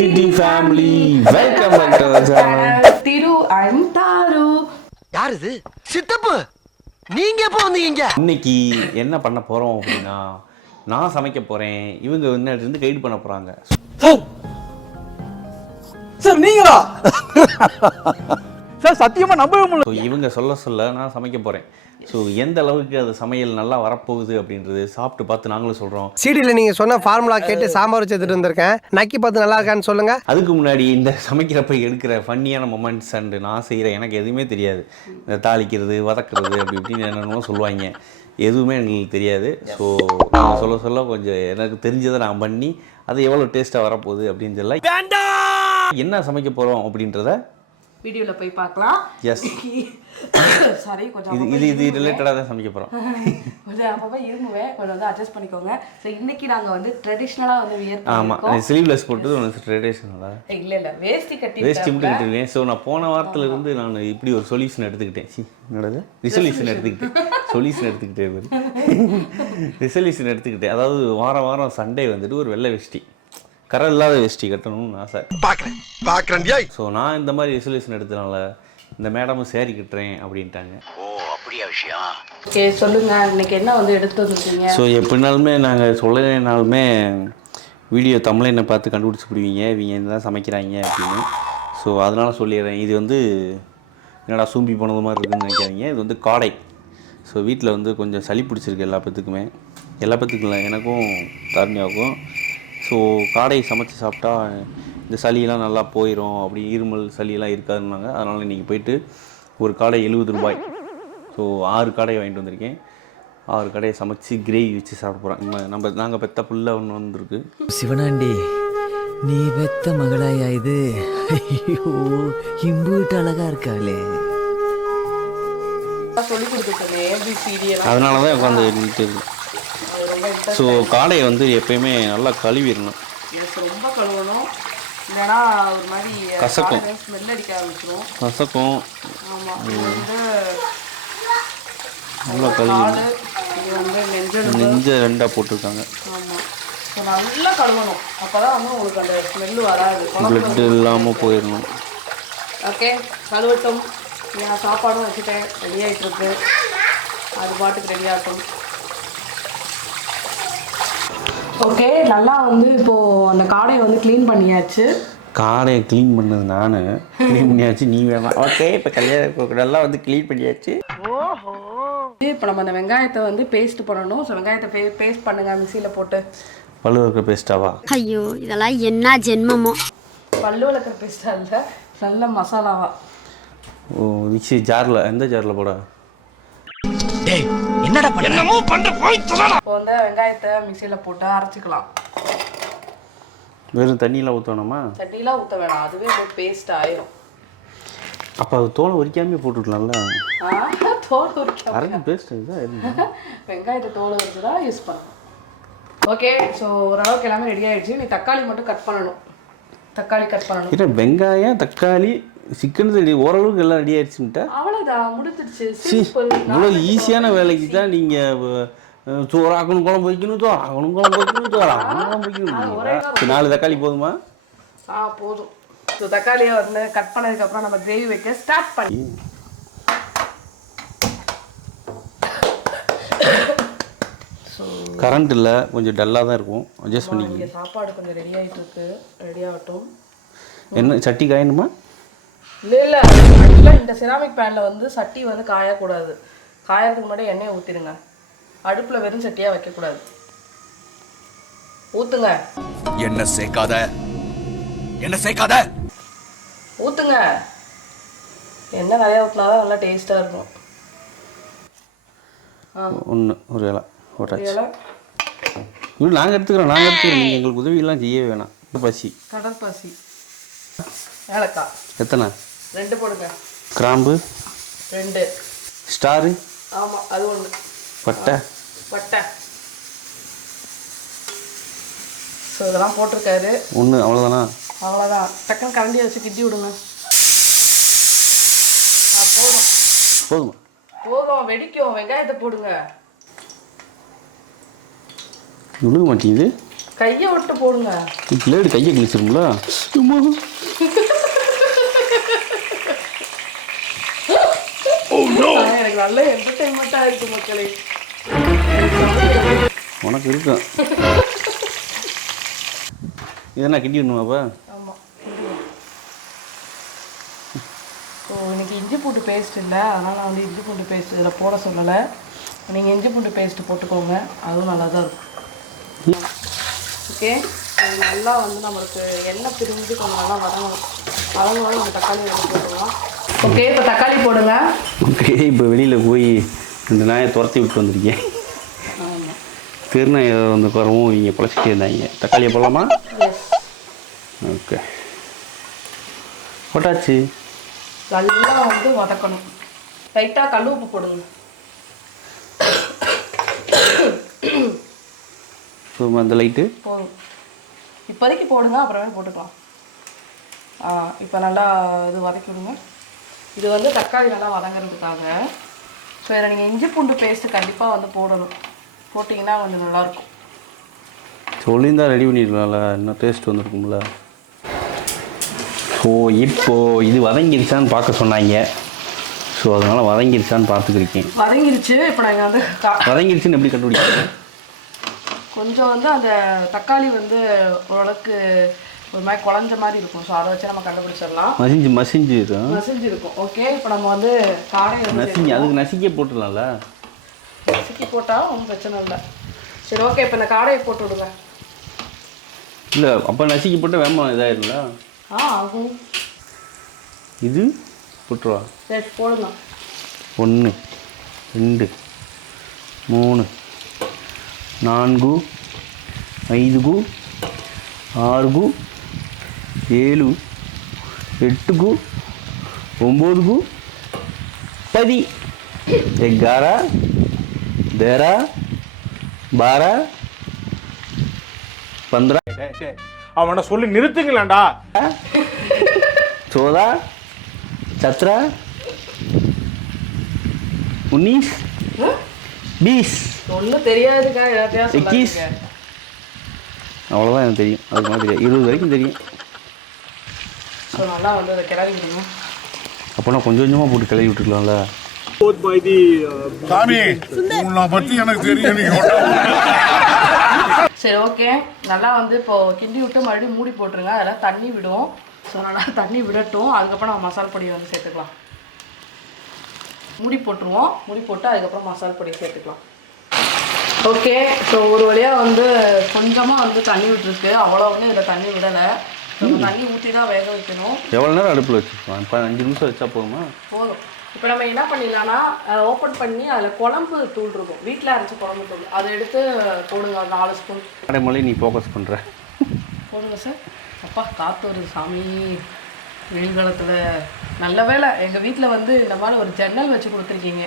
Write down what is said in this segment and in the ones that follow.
DD family welcome back to channel Thiru and Tharu யார் இது சித்தப்பு! நீங்க எப்போ வந்தீங்க? இன்னைக்கு என்ன பண்ண போறோம் அப்படின்னா நான் சமைக்க போறேன். இவங்க முன்னாடி இருந்து கைடு பண்ண போறாங்க. சார் சார் நீங்களா? சார் சத்தியமா நம்பவே முடியல. இவங்க சொல்ல சொல்ல நான் சமைக்க போறேன். ஸோ எந்த அளவுக்கு அது சமையல் நல்லா வரப்போகுது அப்படின்றது சாப்பிட்டு பார்த்து நாங்களும் சொல்றோம். சீடியில் நீங்க சொன்ன ஃபார்முலா கேட்டு சாம்பார் வச்சு எடுத்துட்டு வந்திருக்கேன். நக்கி பார்த்து நல்லா இருக்கான்னு சொல்லுங்க. அதுக்கு முன்னாடி இந்த சமைக்கிறப்ப எடுக்கிற ஃபன்னியான மொமெண்ட்ஸ் அண்டு நான் செய்கிற எனக்கு எதுவுமே தெரியாது. இந்த தாளிக்கிறது வதக்குறது அப்படி இப்படின்னு என்னென்னமோ சொல்லுவாங்க. எதுவுமே எங்களுக்கு தெரியாது. ஸோ நான் சொல்ல சொல்ல கொஞ்சம் எனக்கு தெரிஞ்சதை நான் பண்ணி அது எவ்வளோ டேஸ்ட்டாக வரப்போகுது அப்படின்னு சொல்ல என்ன சமைக்க போகிறோம் அப்படின்றத வீடியோல போய் பார்க்கலாம். எஸ் சாரி கொஞ்சம் இது இது ரிலேட்டடாக தான் சமைக்க போகிறோம் கொஞ்சம் அப்பப்போ இருமுவேன் கொஞ்சம் வந்து அட்ஜஸ்ட் பண்ணிக்கோங்க. ஸோ இன்னைக்கு நாங்க வந்து ட்ரெடிஷ்னலாக வந்து வியர் ஆமாம் ஸ்லீவ்லெஸ் போட்டு ஒன்று ட்ரெடிஷனலாக இல்ல இல்ல. வேஷ்டி கட்டி வேஸ்ட் மட்டும் கட்டிருக்கேன் ஸோ நான் போன வாரத்துல இருந்து நான் இப்படி ஒரு சொல்யூஷன் எடுத்துக்கிட்டேன். சி என்னது? ரிசல்யூஷன் எடுத்துக்கிட்டேன். சொல்யூஷன் எடுத்துக்கிட்டேன் ரிசல்யூஷன் எடுத்துக்கிட்டேன். அதாவது வாரம் வாரம் சண்டே வந்துட்டு ஒரு வெள்ளை வேஷ்டி. கரை இல்லாத வேஷ்டி கட்டணும்னு ஆசை. பாக்குறேன். பாக்குறேன் ஸோ நான் இந்த மாதிரி ரிசல்யூஷன் எடுத்தனால இந்த மேடமும் சேரீ கட்டுறேன் அப்படின்ட்டாங்க. ஓகே சொல்லுங்க. இன்னைக்கு என்ன வந்து எடுத்து வந்திருக்கீங்க? ஸோ எப்படினாலுமே நாங்கள் சொல்லலைனாலுமே வீடியோ தமிழனை பார்த்து கண்டுபிடிச்சி பிடிவீங்க இவங்க என்ன சமைக்கிறாங்க அப்படின்னு. ஸோ அதனால் சொல்லிடுறேன். இது வந்து என்னடா சூம்பி போனது மாதிரி இருக்குன்னு நினைக்காதீங்க. இது வந்து காடை. ஸோ வீட்டில் வந்து கொஞ்சம் சளி பிடிச்சிருக்கு எல்லா பேத்துக்குமே. எல்லா பேத்துக்கும். இல்லை எனக்கும் தாரணியாவுக்கும் ஸோ காடை சமைச்சு சாப்பிட்டா இந்த சளியெல்லாம் நல்லா போயிடும் அப்படி இருமல் சளியெல்லாம் இருக்காதுன்னாங்க. அதனால் இன்றைக்கி போயிட்டு ஒரு காடை எழுபது ரூபாய். ஸோ ஆறு காடை வாங்கிட்டு வந்திருக்கேன். ஆறு கடையை சமைச்சு கிரேவி வச்சு சாப்பிட போகிறோம் நம்ம நாங்கள் பெத்த புள்ள ஒன்று வந்திருக்கு. சிவனாண்டி நீ வெத்த மகளாயா இது? ஐயோ இம்பூட்டு அழகா இருக்காளே. அதனால தான் உட்காந்து நின்றுட்டு இருக்கு அது ரொம்ப interest. ஸோ காடையை வந்து எப்பயுமே நல்லா கழுவிடணும். ரொம்ப கழுவணும். ஒரு மாதிரி கசக்கும். ஸ்மெல் அடிக்க ஆரம்பிச்சிடும் கசக்கும். ஆமா இது வந்து நல்லா கழுவி காலு இது வந்து நெஞ்ச ரெண்டாக போட்டிருக்காங்க. நல்லா கழுவணும். அப்பதான் வந்து உங்களுக்கு அந்த ஸ்மெல் வராது. பிளட் இல்லாமல் போயிடணும். ஓகே கழுவட்டும். சாப்பாடும் வச்சுட்டேன். ரெடி இருக்கு அது பாட்டுக்கு ரெடி ஆகட்டும் ஓகே நல்லா வந்து இப்போ அந்த காடையை வந்து க்ளீன் பண்ணியாச்சு. காடையை க்ளீன் பண்ணது நான். க்ளீன் பண்ணியாச்சு நீ வேணாம் ஓகே இப்போ கல்யாணம் நல்லா வந்து க்ளீன் பண்ணியாச்சு. இப்போ நம்ம அந்த வெங்காயத்தை வந்து பேஸ்ட் பண்ணணும். ஸோ வெங்காயத்தை பே பேஸ்ட் பண்ணுங்க மிக்சியில் போட்டு. பல்லு இருக்கிற பேஸ்ட்டாவா ஐயோ இதெல்லாம் என்ன ஜென்மமோ. பல்லு வளர்க்குற பேஸ்ட்டாக இல்லை நல்ல மசாலாவா. ஓ மிக்ஸி ஜாரில் எந்த ஜாரில் போட? இப்போ வந்து வெங்காயத்தை மிக்சியில் போட்டு அரைச்சிக்கலாம். வெறும் தண்ணியெலாம் ஊற்றணுமா சட்டிலாம் ஊற்ற வேணாம். அதுவே ஒரு பேஸ்ட் ஆயிரும். அப்போ அது தோலை உரிக்காமே போட்டுக்கலாம்ல ஆ, தோல் உரிக்காம அரைக்கும் பேஸ்ட் என்ன? வெங்காயத்தை தோல் உரிச்சு தான் யூஸ் பண்ணணும். ஓகே ஸோ ஓரளவுக்கு எல்லாமே ரெடி ஆயிடுச்சு. நீ தக்காளி மட்டும் கட் பண்ணணும். தக்காளி கட் பண்ணணும். வெங்காயம் தக்காளி சிக்கன் ரெடி ஓரளவுக்கு எல்லாம் ரெடி ஆயிடுச்சுன்ட்டா அவ்வளோதான் இவ்வளோ ஈஸியான வேலைக்கு தான் நீங்கள் சோறாக்கணும் குழம்பு வைக்கணும் சோறாக்கணும் குழம்பு வைக்கணும் சோறாக்கணும் குழம்பு வைக்கணும். நாலு தக்காளி போதுமா? ஆ போதும். ஸோ தக்காளியை வந்து கட் பண்ணதுக்கப்புறம் நம்ம கிரேவி வைக்க ஸ்டார்ட் பண்ணி கரண்ட் இல்லை கொஞ்சம் டல்லாக தான் இருக்கும். அட்ஜஸ்ட் பண்ணிக்க இங்கே சாப்பாடு கொஞ்சம் ரெடி ஆகிட்டு இருக்கு. ரெடி ஆகட்டும். என்ன சட்டி காயணுமா? இல்லை இல்லை. ஆக்சுவலாக இந்த செராமிக் பேனில் வந்து சட்டி வந்து காயக்கூடாது. காயறதுக்கு முன்னாடி எண்ணெயை ஊற்றிடுங்க அடுப்பில் வெறும் சட்டியாக வைக்கக்கூடாது. ஊற்றுங்க என்ன சேர்க்காத? என்ன சேர்க்காத? ஊற்றுங்க எண்ணெய் நிறையா ஊற்றினா தான் நல்லா டேஸ்ட்டாக இருக்கும். ஒன்று ஒரு இலை இதெல்லாம் இல்லை நாங்கள் எடுத்துக்கிறோம் நாங்கள் எடுத்துக்கிறோம். நீங்கள் எங்களுக்கு உதவியெல்லாம் செய்யவே வேணாம். பசி. கடற்பாசி ஏலக்காய். எத்தனை? ரெண்டு போடுங்க. கிராம்பு. ரெண்டு. ஸ்டாரு. ஆமாம் அது ஒன்று பட்டை. பட்டை. ஸோ இதெல்லாம் போட்டிருக்காரு. ஒன்று அவ்வளோதானா அவ்வளோதான் டக்குன்னு கரண்டியை வச்சு கிட்டி விடுங்க. போதும். போதுமா? போதும் வெடிக்கும். வெங்காயத்தை போடுங்க. விழுக மாட்டேங்குது. கையை விட்டு போடுங்க. பிளேடு கையை கிழிச்சிருங்களா அம்மா. ஆனா, எனக்கு நல்ல என்டர்டைன்மெண்ட்டாக இருக்கு மக்களே. உனக்கு இருக்கும் இதை நான் கிண்டி விடணுமாப்பா? ஆமாம் ஸோ இன்னைக்கு இஞ்சி பூண்டு பேஸ்ட் இல்லை அதனால் நான் வந்து இஞ்சி பூண்டு பேஸ்ட் இதில் போட சொல்லலை. நீங்கள் இஞ்சி பூண்டு பேஸ்ட் போட்டுக்கோங்க அதுவும் நல்லா தான் இருக்கும் ஓகே நல்லா வந்து நம்மளுக்கு எண்ணெய் பிரிஞ்சு கொஞ்சம் நல்லா வதங்கணும். வதங்கணும் நம்ம தக்காளி போட்டுக்கலாம். ஓகே இப்போ தக்காளி போடுங்க. ஓகே இப்போ வெளியில் போய் இந்த நாயை துரத்தி விட்டு வந்திருக்கேன் திருநாயை வந்து குறவும் இங்கே பொழைச்சிட்டே இருந்தாங்க. தக்காளியை போடலாமா? ஓகே. போட்டாச்சு. நல்லா வந்து வதக்கணும். லைட்டாக கல் உப்பு போடுங்க. அந்த லைட்டு போதும். இப்போதைக்கு போடுங்க அப்புறமே போட்டுக்கலாம். ஆ இப்போ நல்லா இது வதக்கி விடுங்க. இது வந்து தக்காளி நல்லா வதங்குறதுக்காக. ஸோ இதில் நீங்கள் இஞ்சி பூண்டு பேஸ்ட்டு கண்டிப்பாக வந்து போடணும். போட்டிங்கன்னா கொஞ்சம் நல்லாயிருக்கும். சொல்லியிருந்தா ரெடி பண்ணிடலாம்ல. இன்னும் டேஸ்ட் வந்திருக்கும்ல. ஸோ இப்போது இது வதங்கிருச்சான்னு பார்க்க சொன்னாங்க. ஸோ அதனால் வதங்கிருச்சான்னு பார்த்துக்கிருக்கேன். வதங்கிருச்சு. இப்போ நாங்கள் வந்து வதங்கிருச்சுன்னு எப்படி கண்டுபிடிக்கிறது? கொஞ்சம் வந்து அந்த தக்காளி வந்து ஓரளவுக்கு ஒரு மாதிரி குழஞ்ச மாதிரி இருக்கும். ஸோ அதை வச்சு நம்ம கண்டுபிடிச்சிடலாம். மசிஞ்சு மசிஞ்சு இருக்கும் மசிஞ்சு இருக்கும். ஓகே இப்போ நம்ம வந்து காடை நசிஞ்சு அதுக்கு நசிக்க போட்டுடலாம்ல? நசுக்கி போட்டால் ஒன்றும் பிரச்சனை இல்லை. சரி ஓகே இப்போ இந்த காடையை போட்டு விடுங்க. இல்லை அப்போ நசுக்கி போட்டு வேமா இதாகிடும்ல ஆ ஆகும். இது போட்டுருவா? சரி போடுங்க. ஒன்று ரெண்டு மூணு நான்கு ஐதுகு ஆறுகு ஏழு எட்டுக்கு ஒம்போதுக்கு பதி. ఎగ్గార దేర బార పంద్ర அவனை சொல்லி நிறுத்துங்களேண்டா சோதா சத்ரா உன்னீஸ் பீஸ். ஒன்றும் தெரியாதுக்கா எல்லாத்தையும் எக்கீஸ். அவ்வளோதான் எனக்கு தெரியும். அதுக்கு தெரியும் இருபது வரைக்கும் தெரியும். ஸோ நல்லா வந்து அதை கிளறி விடுங்க அப்போனா கொஞ்சம் கொஞ்சமாக போட்டு கிளறி விட்டுருக்கலாம்ல சாமி உன்னை பத்தி எனக்கு தெரியும் நீ சரி ஓகே நல்லா வந்து இப்போ கிண்டி விட்டு மறுபடியும் மூடி போட்டுருங்க. அதெல்லாம் தண்ணி விடும். ஸோ நல்லா தண்ணி விடட்டும். அதுக்கப்புறம் நம்ம மசால் பொடியை வந்து சேர்த்துக்கலாம். மூடி போட்டுருவோம். மூடி போட்டு அதுக்கப்புறம் மசால் பொடியை சேர்த்துக்கலாம். ஓகே ஸோ ஒரு வழியாக வந்து கொஞ்சமாக வந்து தண்ணி விட்டுருக்கு. அவ்வளோ வந்து இதில் தண்ணி விடலை. தண்ணி ஊற்றி தான் வேக வைக்கணும். எவ்வளோ நேரம் அடுப்பில் வச்சுருக்கலாம் இப்போ அஞ்சு நிமிஷம் வச்சா போதுமா? போதும். இப்போ நம்ம என்ன பண்ணிடலாம்னா ஓப்பன் பண்ணி அதில் குழம்பு தூள் இருக்கும். வீட்டில் அரைச்ச குழம்பு தூள். அதை எடுத்து போடுங்க ஒரு நாலு ஸ்பூன் கடைமலை நீ ஃபோக்கஸ் பண்ணுற போடுங்க சார் அப்பா காத்து வருது சாமி. வெயில்காலத்தில் நல்ல வேளை. எங்கள் வீட்டில் வந்து இந்த மாதிரி ஒரு ஜன்னல் வச்சு கொடுத்துருக்கீங்க.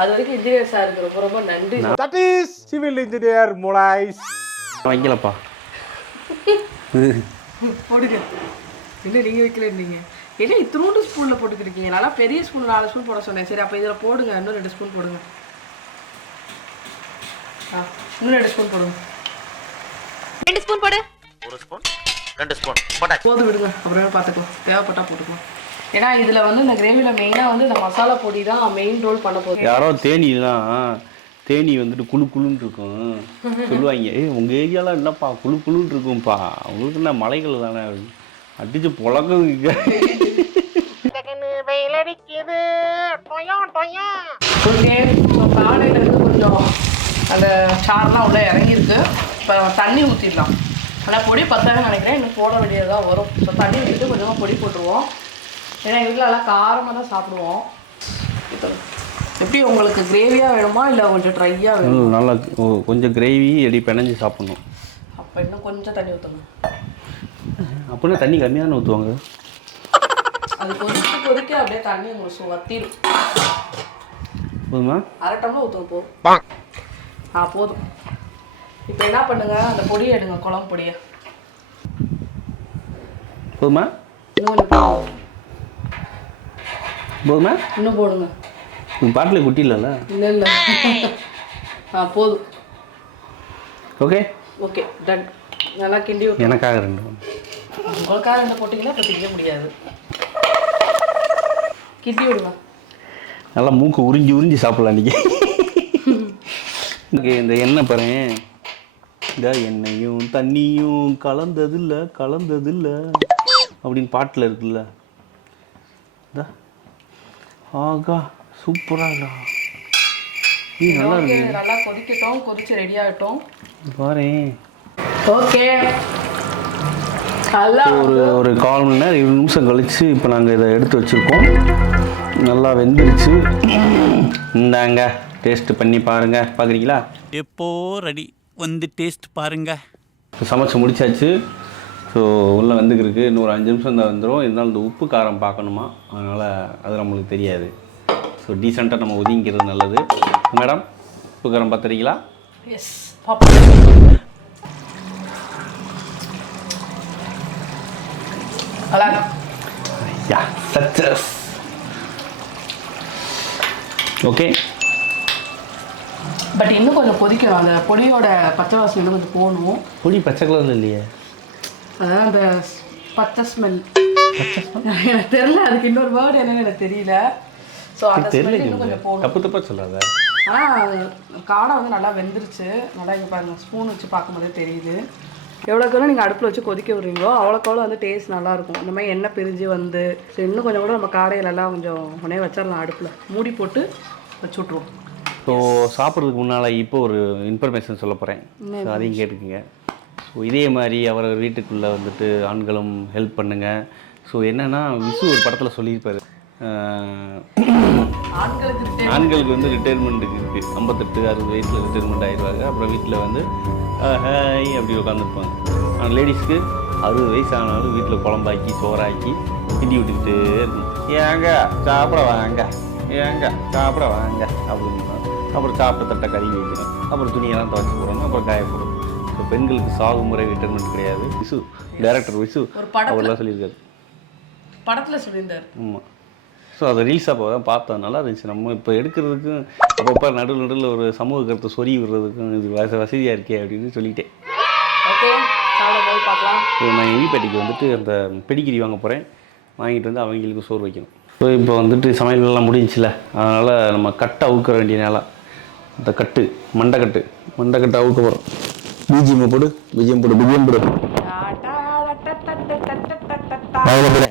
அது வரைக்கும் இன்ஜினியர் சாருக்கு ரொம்ப ரொம்ப நன்றி தட் இஸ் சிவில் இன்ஜினியர் முலாய்ஸ் வைக்கலப்பா போடுங்க இன்னும் நீங்கள் வைக்கல இருந்தீங்க? என்ன இத்தினோண்டு ஸ்பூனில் போட்டுக்கிருக்கீங்க? நல்லா பெரிய ஸ்பூன் நாலு ஸ்பூன் போட சொன்னேன். சரி அப்போ இதில் போடுங்க. இன்னும் ரெண்டு ஸ்பூன் போடுங்க. ஆ இன்னும் ரெண்டு ஸ்பூன் போடுங்க. ரெண்டு ஸ்பூன் போடு. போது விடுங்க. அப்புறமே பார்த்துக்கலாம் தேவைப்பட்டா போட்டுக்கலாம். ஏன்னா இதில் வந்து இந்த கிரேவியில் மெயினாக வந்து இந்த மசாலா பொடி தான் மெயின் ரோல் பண்ண போகுது. யாரோ தேனிலாம் தேனி வந்துட்டு குழு குழுன்னு இருக்கும். சொல்லுவாங்க ஏய் உங்கள் ஏரியாலாம் என்னப்பா குழு குழுன்னு இருக்கும்ப்பா உங்களுக்கு என்ன மலைகள் தானே? அடிச்சு புழக்கம் காடையிலேருந்து கொஞ்சம் அந்த சார்லாம் உள்ளே இறங்கியிருக்கு. இப்போ தண்ணி ஊற்றிடலாம் ஆனால் பொடி பத்தாயிரம் நினைக்கிறேன். இன்னும் போட வேண்டியது தான் வரும். ஸோ தண்ணி ஊற்றிட்டு கொஞ்சமாக பொடி போட்டுருவோம். ஏன்னா எங்கள் வீட்டில் எல்லாம் காரமாக தான் சாப்பிடுவோம். இப்போ எப்படி உங்களுக்கு கிரேவியாக வேணுமா இல்லை கொஞ்சம் ட்ரையாக வேணுமா? நல்லா ஓ, கொஞ்சம் கிரேவி எடி பிணைஞ்சு சாப்பிட்ணும். அப்போ இன்னும் கொஞ்சம் தண்ணி ஊற்றணும் அப்படின்னா தண்ணி கம்மியாக தானே ஊற்றுவாங்க அது கொதிக்க கொதிக்க அப்படியே தண்ணி உங்களுக்கு வத்திடும். போதுமா? அரை டம்ளர் ஊற்றணும் போதும் ஆ போதும். இப்போ என்ன பண்ணுங்க? அந்த பொடியை எடுங்க குழம்பு பொடியை. போதுமா? இன்னும். போதுமா? இன்னும் போடுங்க. உங்கள் பாட்டில் குட்டி இல்லைல்ல. இல்லை இல்லை ஆ போதும். ஓகே ஓகே டன் நல்லா கிண்டி எனக்காக ரெண்டு. உங்களுக்காக ரெண்டு போட்டிங்கன்னா இப்போ திங்க முடியாது. கிண்டி விடுங்க நல்லா மூக்கு உறிஞ்சி உறிஞ்சி சாப்பிடலாம் நீங்கள் இங்கே இந்த எண்ணெய் பாரு. இந்த எண்ணெயும் தண்ணியும் கலந்ததில்ல கலந்ததில்ல அப்படின்னு பாட்டில் இருக்குல்ல. ஆகா. சூப்பராக நீ நல்லா இருக்கு நல்லா கொதிக்கட்டும் கொதிச்சு ரெடி ஆகட்டும். பாரு. ஓகே. ஒரு ஒரு கால் மணி நேரம் இருபது நிமிஷம் கழிச்சு இப்போ நாங்கள் இதை எடுத்து வச்சுருக்கோம். நல்லா வெந்துருச்சு. இந்தாங்க டேஸ்ட் பண்ணி பாருங்க. பார்க்குறீங்களா எப்போ ரெடி வந்து டேஸ்ட் பாருங்க. சமைச்சு முடிச்சாச்சு. ஸோ உள்ளே வந்துக்கிருக்கு. இன்னொரு அஞ்சு நிமிஷம் தான் வந்துடும் இருந்தாலும் இந்த உப்பு காரம் பார்க்கணுமா? அதனால் அது நம்மளுக்கு தெரியாது. ஸோ டீசெண்டாக நம்ம ஒதுங்கிக்கிறது நல்லது. மேடம் உப்பு காரம் பார்த்துறீங்களா yes papa. Yeah success okay but இன்னும் கொஞ்சம் கொதிக்கணும். அந்த பொடியோட பச்சை வாசனை இன்னும் கொஞ்சம் போகணும் பொடி பச்சை கலரில் இல்லையே. அதான் அந்த பச்சை ஸ்மெல் எனக்கு தெரியல அதுக்கு இன்னொரு வேர்டு என்னன்னு எனக்கு தெரியல. ஸோ அந்த தெரியல கொஞ்சம் போகணும். தப்பு தப்பாக சொல்லாத. ஆனால் காடை வந்து நல்லா வெந்துருச்சு. நல்லா இங்கே பாருங்க ஸ்பூன் வச்சு பார்க்கும்போதே தெரியுது. எவ்வளோக்கெல்லாம் நீங்கள் அடுப்பில் வச்சு கொதிக்க விடுறீங்களோ அவ்வளோக்கவ்வளோ வந்து டேஸ்ட் நல்லாயிருக்கும் இந்த மாதிரி எண்ணெய் பிரிஞ்சு வந்து ஸோ இன்னும் கொஞ்சம் கூட நம்ம காடையை நல்லா கொஞ்சம் உடனே வச்சிடலாம் அடுப்பில். மூடி போட்டு வச்சு விட்ருவோம் ஸோ சாப்பிட்றதுக்கு முன்னால் இப்போ ஒரு இன்ஃபர்மேஷன் சொல்ல போகிறேன் ஸோ அதையும் கேட்டுக்குங்க. ஸோ இதே மாதிரி அவர் வீட்டுக்குள்ளே வந்துட்டு ஆண்களும் ஹெல்ப் பண்ணுங்க. ஸோ என்னென்னா விசு ஒரு படத்தில் சொல்லியிருப்பாரு. ஆண்களுக்கு வந்து ரிட்டையர்மெண்ட்டுக்கு இருக்குது ஐம்பத்தெட்டு அறுபது வயசில் ரிட்டையர்மெண்ட் ஆயிடுவாங்க. அப்புறம் வீட்டில் வந்து ஹாய் அப்படி உட்காந்துருப்பாங்க ஆனால் லேடிஸ்க்கு அறுபது வயசு ஆனாலும் வீட்டில் குழம்பாக்கி சோறாக்கி கிண்டி விட்டுக்கிட்டே ஏங்க சாப்பிட வாங்க. ஏங்க சாப்பிட வாங்க. அப்படின்னா அப்புறம் சாப்பிட்ட தட்டை கழுவி வைக்கணும். அப்புறம் துணியெல்லாம் துவைச்சி போடணும். அப்புறம் காய இப்போ பெண்களுக்கு சாகு முறை ரிட்டைர்மெண்ட் கிடையாது. விசு டைரக்டர் விசு அவர்லாம் சொல்லியிருக்காரு. படத்தில் சொல்லியிருந்தார். ஆமாம் ஸோ அதை ரீல்ஸ் அப்போ தான் பார்த்தேன் நல்லா இருந்துச்சு நம்ம இப்போ எடுக்கிறதுக்கும் அப்பப்போ நடுவில் நடுவில் ஒரு சமூக கருத்தை சொறி விடுறதுக்கும் இது வச வசதியாக இருக்கே அப்படின்னு சொல்லிட்டேன். ஓகே நான் எலிப்பேட்டைக்கு வந்துட்டு அந்த பெடிகிரி வாங்க போகிறேன் வாங்கிட்டு வந்து அவங்களுக்கு சோறு வைக்கணும். ஸோ இப்போ வந்துட்டு சமையல் எல்லாம் முடிஞ்சுல அதனால் நம்ம கட்டை அவுக்க வேண்டிய நேரம் இந்த கட்டு மண்டைக்கட்டு மண்டைக்கட்டை அவுக்க போகிறோம் பிஜிஎம் போடு பிஜிஎம் போடு பிஜிஎம் போடு. ஒரு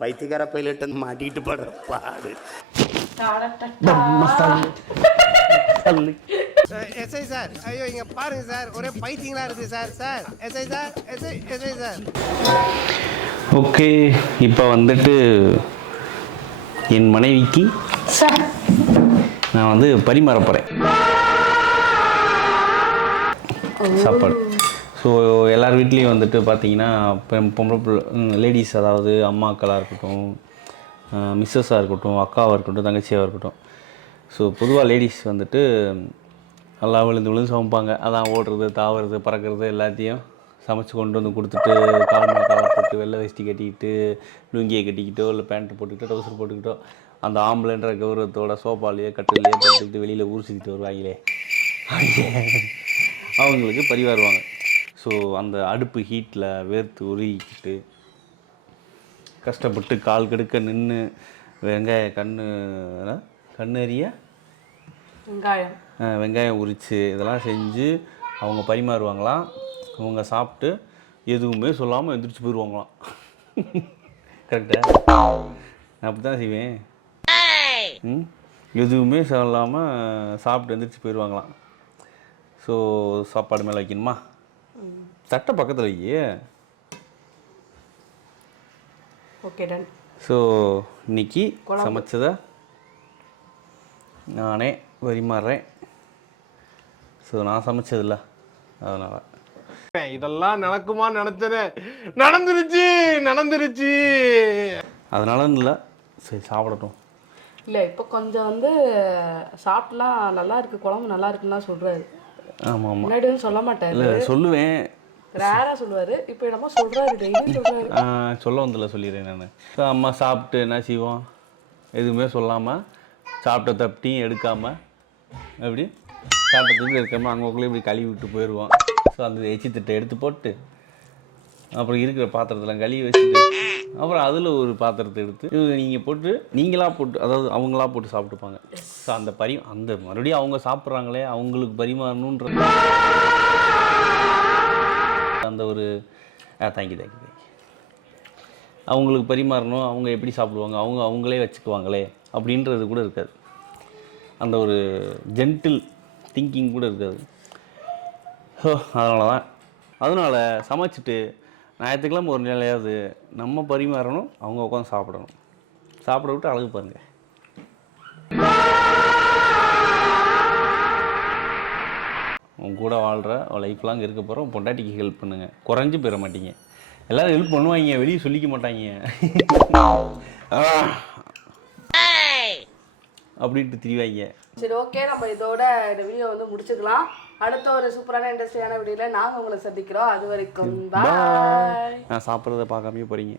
பைத்தியக்கார பைலட் வந்து மாட்டிக்கிட்டு படுற பாடு. SI sir. ஐயோ இங்க பாருங்க சார். ஒரே பைத்தியங்களா இருக்கு sir sir. SI sir SI SI sir. Okay இப்போ வந்துட்டு என் மனைவிக்கு நான் வந்து பரிமாற போகிறேன் சாப்பாடு. ஸோ எல்லார் வீட்லேயும் வந்துட்டு பார்த்தீங்கன்னா பொம்பளை பிள்ளை லேடிஸ் அதாவது அம்மாக்களாக இருக்கட்டும் மிஸ்ஸஸாக இருக்கட்டும் அக்காவாக இருக்கட்டும் தங்கச்சியாக இருக்கட்டும். ஸோ பொதுவாக லேடிஸ் வந்துட்டு நல்லா விழுந்து விழுந்து சமைப்பாங்க. அதான் ஓடுறது தாவுறது பறக்கிறது எல்லாத்தையும் சமைச்சு கொண்டு வந்து கொடுத்துட்டு காலமாக கலர் போட்டு வெள்ளை வேஷ்டி கட்டிக்கிட்டு லுங்கியை கட்டிக்கிட்டோ இல்லை பேண்ட் போட்டுக்கிட்டோ டவுசர் போட்டுக்கிட்டோ அந்த ஆம்பளைன்ற கௌரவத்தோட சோஃபாலேயோ கட்டிலேயே படுத்துக்கிட்டு வெளியில் ஊர் சுற்றிட்டு வருவாங்களே. அவங்களுக்கு பரிவாருவாங்க. ஸோ அந்த அடுப்பு ஹீட்டில் வேர்த்து உருகிக்கிட்டு கஷ்டப்பட்டு கால் கெடுக்க நின்று வெங்காய கண்ணு? கண்ணறிய? வெங்காயம். வெங்காயம் உரித்து இதெல்லாம் செஞ்சு அவங்க பரிமாறுவாங்களாம். அவங்க சாப்பிட்டு எதுவுமே சொல்லாமல் எந்திரிச்சு போயிடுவாங்களாம் கரெக்டா நான் அப்படி தான் செய்வேன். ம்? எதுவுமே சொல்லாமல் சாப்பிட்டு எந்திரிச்சு போயிடுவாங்களாம் ஸோ சாப்பாடு மேலே வைக்கணுமா? தட்டை பக்கத்தில் வையே. ஓகே டன் ஸோ இன்னைக்கு சமைச்சதை நானே பரிமாறுறேன் ஸோ நான் சமைச்சதில்ல. அதனால். இதெல்லாம் நடக்குமா நினைச்சனே நடந்துருச்சு நடந்துருச்சு. அதனால இல்லை. சரி சாப்பிடட்டும். இல்லை இப்போ கொஞ்சம் வந்து சாப்பிட்டுலாம் நல்லா இருக்கு குழம்பு நல்லா இருக்குன்னு சொல்றாரு. ஆமாம். ஆமாம் முன்னாடி சொல்ல மாட்டாரு. இல்லை சொல்லுவேன். ரேரா சொல்லுவாரு. இப்போ என்னமோ சொல்றாரு டெய்லி சொல்ல வந்தல சொல்லிடுறேன் நான். ஸோ அம்மா சாப்பிட்டு என்ன செய்வோம்? எதுவுமே சொல்லாமல் சாப்பிட்ட தப்பியும் எடுக்காமல் எப்படி சாப்பிட்ட திருப்பி எடுக்காமல் அங்கே இப்படி கழுவி விட்டு போயிடுவோம். ஸோ அந்த எச்சி திட்டை எடுத்து போட்டு அப்புறம் இருக்கிற பாத்திரத்தில் கழுவி வச்சுட்டு அப்புறம் அதில் ஒரு பாத்திரத்தை எடுத்து இது நீங்கள் போட்டு நீங்களா போட்டு அதாவது அவங்களா போட்டு சாப்பிட்டுப்பாங்க. ஸோ அந்த பரி அந்த மறுபடியும் அவங்க சாப்பிட்றாங்களே அவங்களுக்கு பரிமாறணுன்றது அந்த ஒரு தேங்க்யூ தேங்க்யூ தேங்க்யூ அவங்களுக்கு பரிமாறணும் அவங்க எப்படி சாப்பிடுவாங்க அவங்க அவங்களே வச்சுக்குவாங்களே அப்படின்றது கூட இருக்காது. அந்த ஒரு ஜென்டில் திங்கிங் கூட இருக்காது. ஸோ அதனால தான் அதனால் சமைச்சிட்டு ஞாயிற்றுக்கிழமை ஒரு நிலையாவது நம்ம பரிமாறணும் அவங்க உட்காந்து சாப்பிடணும். சாப்பிட விட்டு அழகு பாருங்கள் உன் கூட வாழ்கிற லைஃப் லாங் இருக்க போகிறோம் பொண்டாட்டிக்கு ஹெல்ப் பண்ணுங்க. குறைஞ்சு போயிட மாட்டீங்க. எல்லாரும் ஹெல்ப் பண்ணுவாங்க வெளியே சொல்லிக்க மாட்டாங்க. அப்படின்ட்டு திரிவாங்க சரி ஓகே நம்ம இதோட இந்த வீடியோ வந்து முடிச்சுக்கலாம். அடுத்த ஒரு சூப்பரான இண்டஸ்ட்ரியான வீடியோல நாங்க உங்களை சந்திக்கிறோம். அது வரைக்கும் பாய் நான் சாப்பிட்றத பார்க்காமயே போகிறீங்க